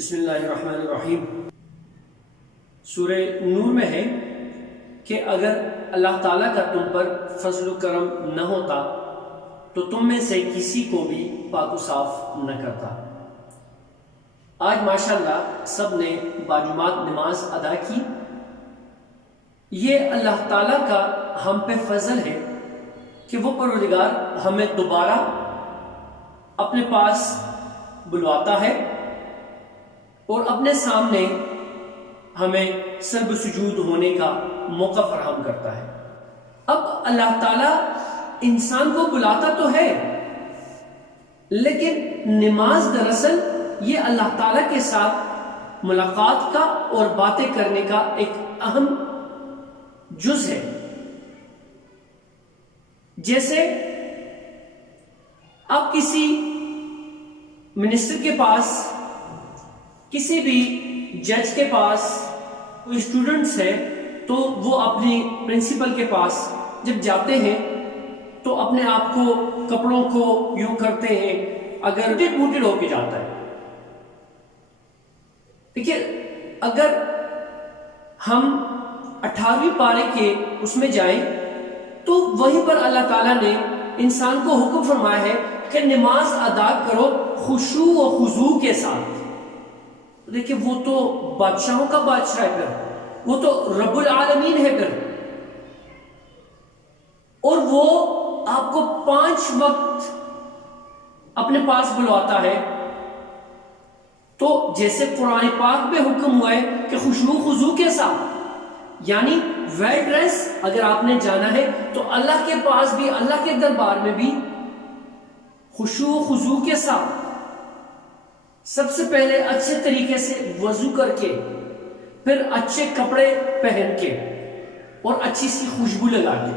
بسم اللہ الرحمن الرحیم۔ سورہ نور میں ہے کہ اگر اللہ تعالیٰ کا تم پر فضل و کرم نہ ہوتا تو تم میں سے کسی کو بھی پاک و صاف نہ کرتا۔ آج ماشاءاللہ سب نے باجماعت نماز ادا کی۔ یہ اللہ تعالیٰ کا ہم پہ فضل ہے کہ وہ پروردگار ہمیں دوبارہ اپنے پاس بلواتا ہے اور اپنے سامنے ہمیں سرب سجود ہونے کا موقع فراہم کرتا ہے۔ اب اللہ تعالیٰ انسان کو بلاتا تو ہے، لیکن نماز دراصل یہ اللہ تعالیٰ کے ساتھ ملاقات کا اور باتیں کرنے کا ایک اہم جز ہے۔ جیسے آپ کسی منسٹر کے پاس، کسی بھی جج کے پاس کوئی اسٹوڈنٹس ہے تو وہ اپنی پرنسپل کے پاس جب جاتے ہیں تو اپنے آپ کو کپڑوں کو یوں کرتے ہیں، اگر ٹوٹل ہو کے جاتا ہے۔ دیکھیے، اگر ہم 18ویں پارے کے اس میں جائیں تو وہیں پر اللہ تعالیٰ نے انسان کو حکم فرمایا ہے کہ نماز ادا کرو خشوع و خضوع کے ساتھ۔ دیکھیں، وہ تو بادشاہوں کا بادشاہ ہے، پھر وہ تو رب العالمین ہے پھر، اور وہ آپ کو 5 وقت اپنے پاس بلواتا ہے۔ تو جیسے قرآن پاک میں حکم ہوا ہے کہ خشوع خضوع کے ساتھ، یعنی ویل ڈریس اگر آپ نے جانا ہے تو اللہ کے پاس بھی، اللہ کے دربار میں بھی خشوع خضوع کے ساتھ سب سے پہلے اچھے طریقے سے وضو کر کے، پھر اچھے کپڑے پہن کے اور اچھی سی خوشبو لگا کے۔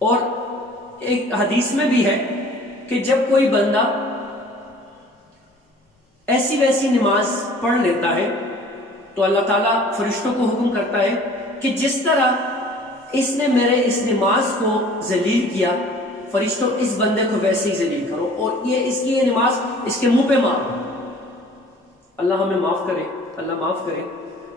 اور ایک حدیث میں بھی ہے کہ جب کوئی بندہ ایسی ویسی نماز پڑھ لیتا ہے تو اللہ تعالیٰ فرشتوں کو حکم کرتا ہے کہ جس طرح اس نے میرے اس نماز کو ذلیل کیا، فرشتوں اس بندے کو ویسے ہی ذلیل کرو، اور یہ اس کی یہ نماز اس کے منہ پہ مارو۔ اللہ ہمیں معاف کرے، اللہ معاف کرے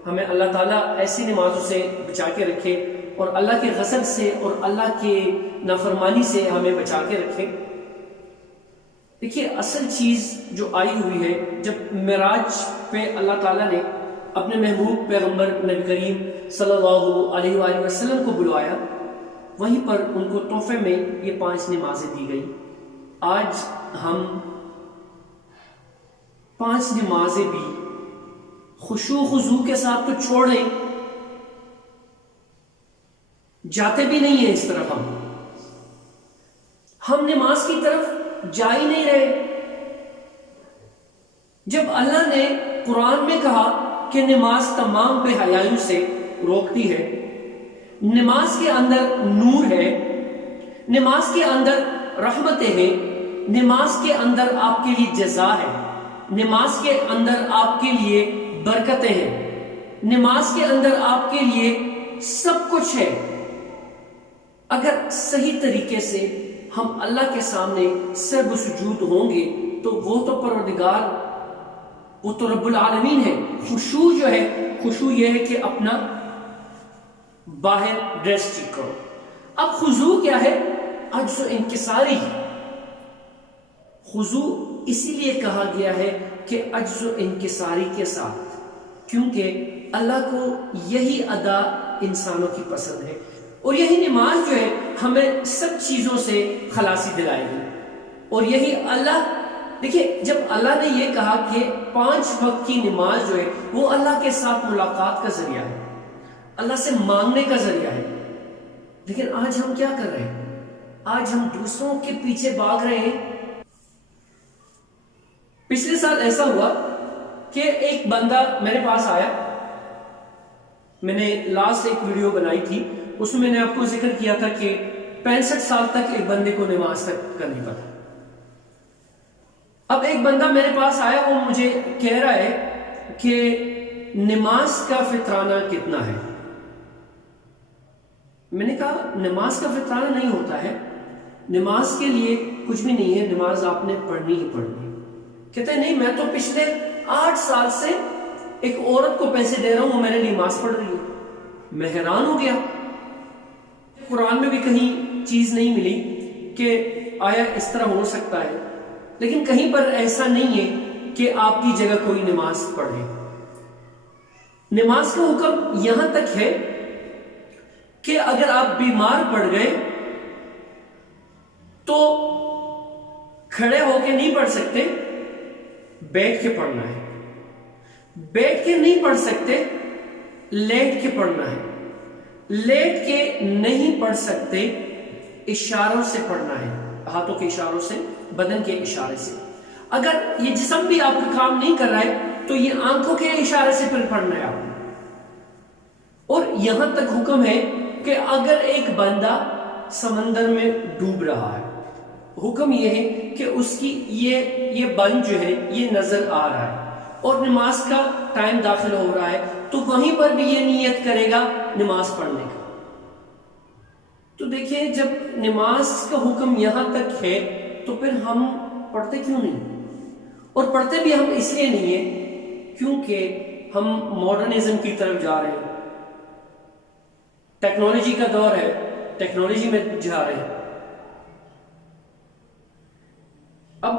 ہمیں، اللہ تعالیٰ ایسی نمازوں سے بچا کے رکھے اور اللہ کے غضب سے اور اللہ کے نافرمانی سے ہمیں بچا کے رکھے۔ دیکھیے، اصل چیز جو آئی ہوئی ہے، جب معراج پہ اللہ تعالیٰ نے اپنے محبوب پیغمبر نبی کریم صلی اللہ علیہ وآلہ وسلم کو بلوایا، وہیں پر ان کو تحفے میں یہ 5 نمازیں دی گئی۔ آج ہم 5 نمازیں بھی خشوع خضوع کے ساتھ تو چھوڑ لیں، جاتے بھی نہیں ہیں اس طرف، ہم نماز کی طرف جا ہی نہیں رہے۔ جب اللہ نے قرآن میں کہا کہ نماز تمام بے حیائیوں سے روکتی ہے، نماز کے اندر نور ہے، نماز کے اندر رحمتیں ہیں، نماز کے اندر آپ کے لیے جزا ہے، نماز کے اندر آپ کے لیے برکتیں ہیں، نماز کے اندر آپ کے لیے سب کچھ ہے، اگر صحیح طریقے سے ہم اللہ کے سامنے سرب سجود ہوں گے تو وہ تو پروردگار، وہ تو رب العالمین ہے۔ خشوع جو ہے، خشوع یہ ہے کہ اپنا باہر ڈریس ٹھیک کرو۔ اب خضوع کیا ہے؟ عجز و انکساری۔ خضوع اسی لیے کہا گیا ہے کہ عجز و انکساری کے ساتھ، کیونکہ اللہ کو یہی ادا انسانوں کی پسند ہے، اور یہی نماز جو ہے ہمیں سب چیزوں سے خلاصی دلائے گی۔ اور یہی اللہ، دیکھیے، جب اللہ نے یہ کہا کہ 5 وقت کی نماز جو ہے وہ اللہ کے ساتھ ملاقات کا ذریعہ ہے، اللہ سے مانگنے کا ذریعہ ہے، لیکن آج ہم کیا کر رہے ہیں؟ آج ہم دوسروں کے پیچھے بھاگ رہے ہیں۔ پچھلے سال ایسا ہوا کہ ایک بندہ میرے پاس آیا، میں نے لاسٹ ایک ویڈیو بنائی تھی، اس میں نے آپ کو ذکر کیا تھا کہ 65 سال تک ایک بندے کو نماز تک کرنی پڑتی۔ اب ایک بندہ میرے پاس آیا، وہ مجھے کہہ رہا ہے کہ نماز کا فطرانہ کتنا ہے؟ میں نے کہا نماز کا فطرانہ نہیں ہوتا ہے، نماز کے لیے کچھ بھی نہیں ہے، نماز آپ نے پڑھنی ہی پڑھنی ہے۔ کہتے ہیں نہیں میں تو پچھلے 8 سال سے ایک عورت کو پیسے دے رہا ہوں، وہ میرے لیے نماز پڑھ رہی ہے۔ میں حیران ہو گیا، قرآن میں بھی کہیں چیز نہیں ملی کہ آیا اس طرح ہو سکتا ہے، لیکن کہیں پر ایسا نہیں ہے کہ آپ کی جگہ کوئی نماز پڑھے۔ نماز کا حکم یہاں تک ہے کہ اگر آپ بیمار پڑ گئے تو کھڑے ہو کے نہیں پڑھ سکتے، بیٹھ کے پڑھنا ہے۔ بیٹھ کے نہیں پڑھ سکتے، لیٹ کے پڑھنا ہے۔ لیٹ کے نہیں پڑھ سکتے، اشاروں سے پڑھنا ہے، ہاتھوں کے اشاروں سے، بدن کے اشارے سے۔ اگر یہ جسم بھی آپ کا کام نہیں کر رہا ہے تو یہ آنکھوں کے اشارے سے پھر پڑھنا ہے آپ کو۔ اور یہاں تک حکم ہے کہ اگر ایک بندہ سمندر میں ڈوب رہا ہے، حکم یہ ہے کہ اس کی یہ بند جو ہے یہ نظر آ رہا ہے اور نماز کا ٹائم داخل ہو رہا ہے، تو وہیں پر بھی یہ نیت کرے گا نماز پڑھنے کا۔ تو دیکھیں جب نماز کا حکم یہاں تک ہے تو پھر ہم پڑھتے کیوں نہیں؟ اور پڑھتے بھی ہم اس لیے نہیں ہیں کیونکہ ہم ماڈرنزم کی طرف جا رہے ہیں، ٹیکنالوجی کا دور ہے، ٹیکنالوجی میں جا رہے ہیں۔ اب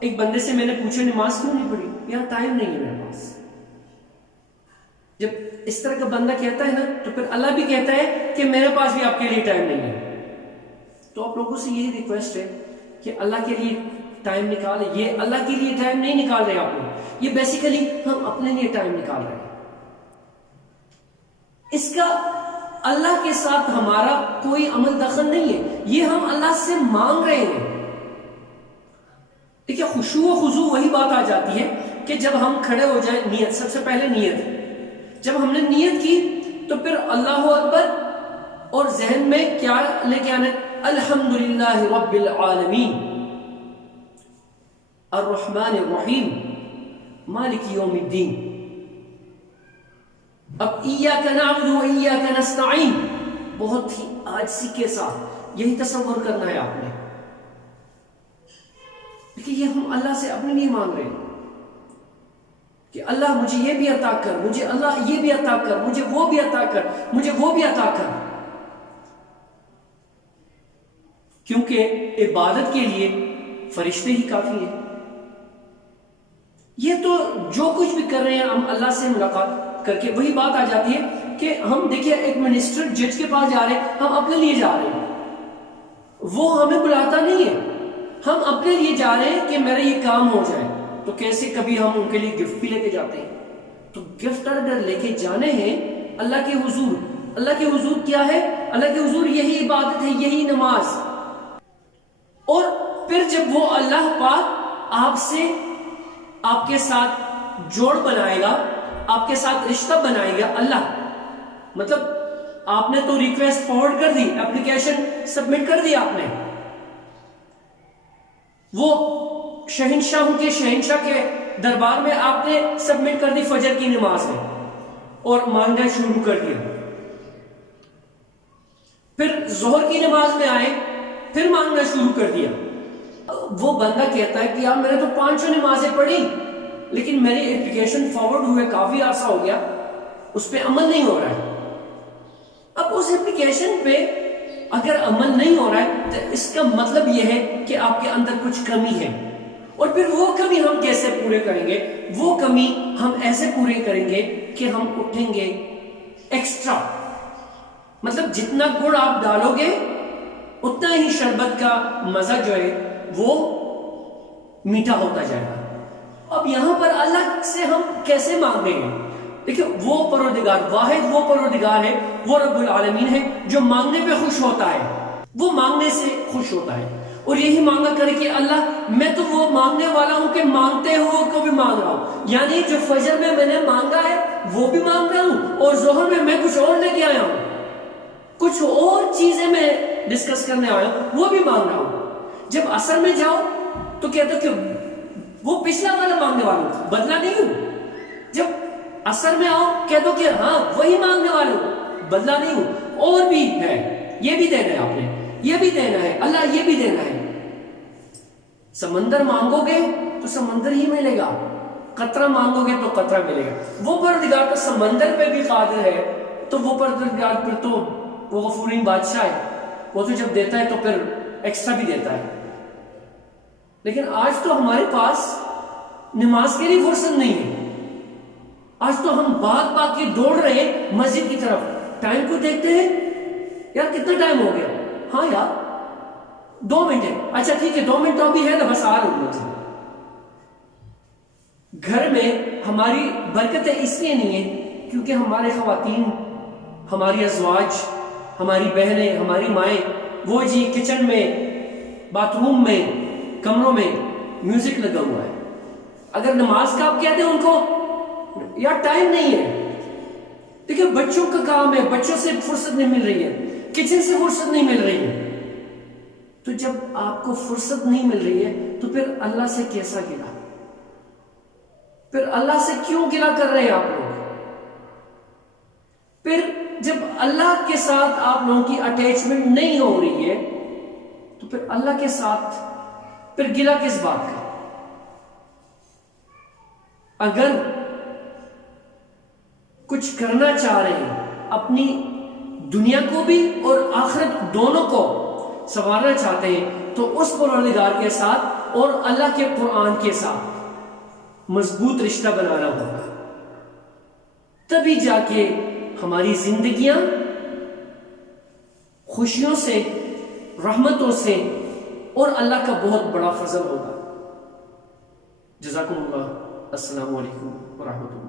ایک بندے سے میں نے پوچھا نماز کیوں نہیں پڑھی؟ یار ٹائم نہیں ہے میرے پاس۔ جب اس طرح کا بندہ کہتا ہے نا تو پھر اللہ بھی کہتا ہے کہ میرے پاس بھی آپ کے لیے ٹائم نہیں ہے۔ تو آپ لوگوں سے یہی ریکویسٹ ہے کہ اللہ کے لیے ٹائم نکالے۔ یہ اللہ کے لیے ٹائم نہیں نکال رہے آپ لوگ، یہ بیسیکلی ہم اپنے لیے ٹائم نکال رہے ہیں۔ اس کا اللہ کے ساتھ ہمارا کوئی عمل دخل نہیں ہے، یہ ہم اللہ سے مانگ رہے ہیں۔ دیکھیے خشوع و خضوع وہی بات آ جاتی ہے کہ جب ہم کھڑے ہو جائیں، نیت سب سے پہلے نیت، جب ہم نے نیت کی تو پھر اللہ اکبر اور ذہن میں کیا لے کے آنا؟ الحمدللہ رب العالمین الرحمن الرحیم مالک یوم الدین۔ اب ایاک نعبد و ایاک نستعین، بہت ہی عاجزی کے ساتھ یہی تصور کرنا ہے آپ نے کہ یہ ہم اللہ سے اپنے لیے مانگ رہے ہیں کہ اللہ مجھے یہ بھی عطا کر، مجھے اللہ یہ بھی عطا کر، مجھے وہ بھی عطا کر، مجھے وہ بھی عطا کر۔ کیونکہ عبادت کے لیے فرشتے ہی کافی ہیں۔ یہ تو جو کچھ بھی کر رہے ہیں ہم اللہ سے ملاقات کر کے، وہی بات آ جاتی ہے کہ ہم دیکھیں ایک منسٹر جج کے پاس جا رہے ہیں، ہم اپنے لیے جا رہے ہیں، وہ ہمیں بلاتا نہیں ہے، ہم اپنے لیے جا رہے ہیں کہ میرا یہ کام ہو جائے۔ تو کیسے کبھی ہم ان کے لیے گفٹ بھی لے کے جاتے ہیں؟ تو گفٹ اگر لے کے جانے ہیں اللہ کے حضور، اللہ کے حضور کیا ہے؟ اللہ کے حضور یہی عبادت ہے، یہی نماز۔ اور پھر جب وہ اللہ پاک آپ سے، آپ کے ساتھ جوڑ بنائے گا، آپ کے ساتھ رشتہ بنائے گا، اللہ مطلب آپ نے تو ریکویسٹ فارورڈ کر دی، اپلیکیشن سبمٹ کر دی آپ نے، وہ شہنشاہوں کے شہنشاہ کے دربار میں آپ نے سبمٹ کر دی فجر کی نماز میں اور مانگنا شروع کر دیا۔ پھر ظہر کی نماز میں آئے، پھر مانگنا شروع کر دیا۔ وہ بندہ کہتا ہے کہ یار میں نے تو 5 نمازیں پڑھی لیکن میری اپلیکیشن فارورڈ ہوئے کافی عرصہ ہو گیا، اس پہ عمل نہیں ہو رہا ہے۔ اب اس اپلیکیشن پہ اگر عمل نہیں ہو رہا ہے تو اس کا مطلب یہ ہے کہ آپ کے اندر کچھ کمی ہے، اور پھر وہ کمی ہم کیسے پورے کریں گے؟ وہ کمی ہم ایسے پورے کریں گے کہ ہم اٹھیں گے ایکسٹرا، مطلب جتنا گڑ آپ ڈالو گے اتنا ہی شربت کا مزہ جو ہے وہ میٹھا ہوتا جائے گا۔ اب یہاں پر اللہ سے ہم کیسے مانگیں گے؟ دیکھیں وہ پروردگار، واحد وہ پروردگار ہے، وہ رب العالمین ہے جو مانگنے پہ خوش ہوتا ہے، وہ مانگنے سے خوش ہوتا ہے، اور یہی مانگا کرے کہ اللہ میں تو وہ مانگنے والا ہوں کہ مانگتے ہو کو بھی مانگ رہا ہوں، یعنی جو فجر میں نے مانگا ہے وہ بھی مانگ رہا ہوں، اور ظہر میں کچھ اور لے کے آیا ہوں، کچھ اور چیزیں میں ڈسکس کرنے آیا ہوں، وہ بھی مانگ رہا ہوں۔ جب عصر میں جاؤ تو کہتے ہو کہ وہ پچھلا والا مانگنے والا ہوں، بدلا نہیں ہوں۔ جب عصر میں آؤ کہہ دو کہ ہاں وہی مانگنے والا ہوں، بدلا نہیں ہوں، اور بھی ہے، یہ بھی دینا ہے آپ نے، یہ بھی دینا ہے، اللہ یہ بھی دینا ہے۔ سمندر مانگو گے تو سمندر ہی ملے گا، قطرہ مانگو گے تو قطرہ ملے گا۔ وہ پروردگار تو سمندر پہ بھی قادر ہے، تو وہ پروردگار پھر تو وہ غفورین بادشاہ ہے، وہ تو جب دیتا ہے تو پھر ایکسٹرا بھی دیتا ہے۔ لیکن آج تو ہمارے پاس نماز کے لیے فرصت نہیں ہے، آج تو ہم بھاگ کے دوڑ رہے ہیں مسجد کی طرف، ٹائم کو دیکھتے ہیں، یار کتنا ٹائم ہو گیا، ہاں یار 2 منٹ ہے، اچھا ٹھیک ہے 2 منٹ تو ابھی ہے نا، بس آ رہا ہوں مجھے۔ گھر میں ہماری برکتیں اس لیے نہیں ہیں کیونکہ ہمارے خواتین، ہماری ازواج، ہماری بہنیں، ہماری مائیں، وہ جی کچن میں، باتھ روم میں، کمروں میں میوزک لگا ہوا ہے۔ اگر نماز کا آپ کہتے ہیں ان کو یار ٹائم نہیں ہے، دیکھیں بچوں کا کام ہے، بچوں سے فرصت نہیں مل رہی ہے، کچن سے فرصت نہیں مل رہی ہے، تو جب آپ کو فرصت نہیں مل رہی ہے تو پھر اللہ سے کیسا گلا، پھر اللہ سے کیوں گلا کر رہے ہیں آپ لوگ؟ پھر جب اللہ کے ساتھ آپ لوگوں کی اٹیچمنٹ نہیں ہو رہی ہے تو پھر اللہ کے ساتھ پھر گلا کس بات کا؟ اگر کچھ کرنا چاہ رہے ہیں، اپنی دنیا کو بھی اور آخرت دونوں کو سنوارنا چاہتے ہیں، تو اس پروردگار کے ساتھ اور اللہ کے قرآن کے ساتھ مضبوط رشتہ بنانا ہوگا، تبھی جا کے ہماری زندگیاں خوشیوں سے، رحمتوں سے اور اللہ کا بہت بڑا فضل ہوگا۔ جزاکم اللہ، السلام علیکم ورحمۃ اللہ۔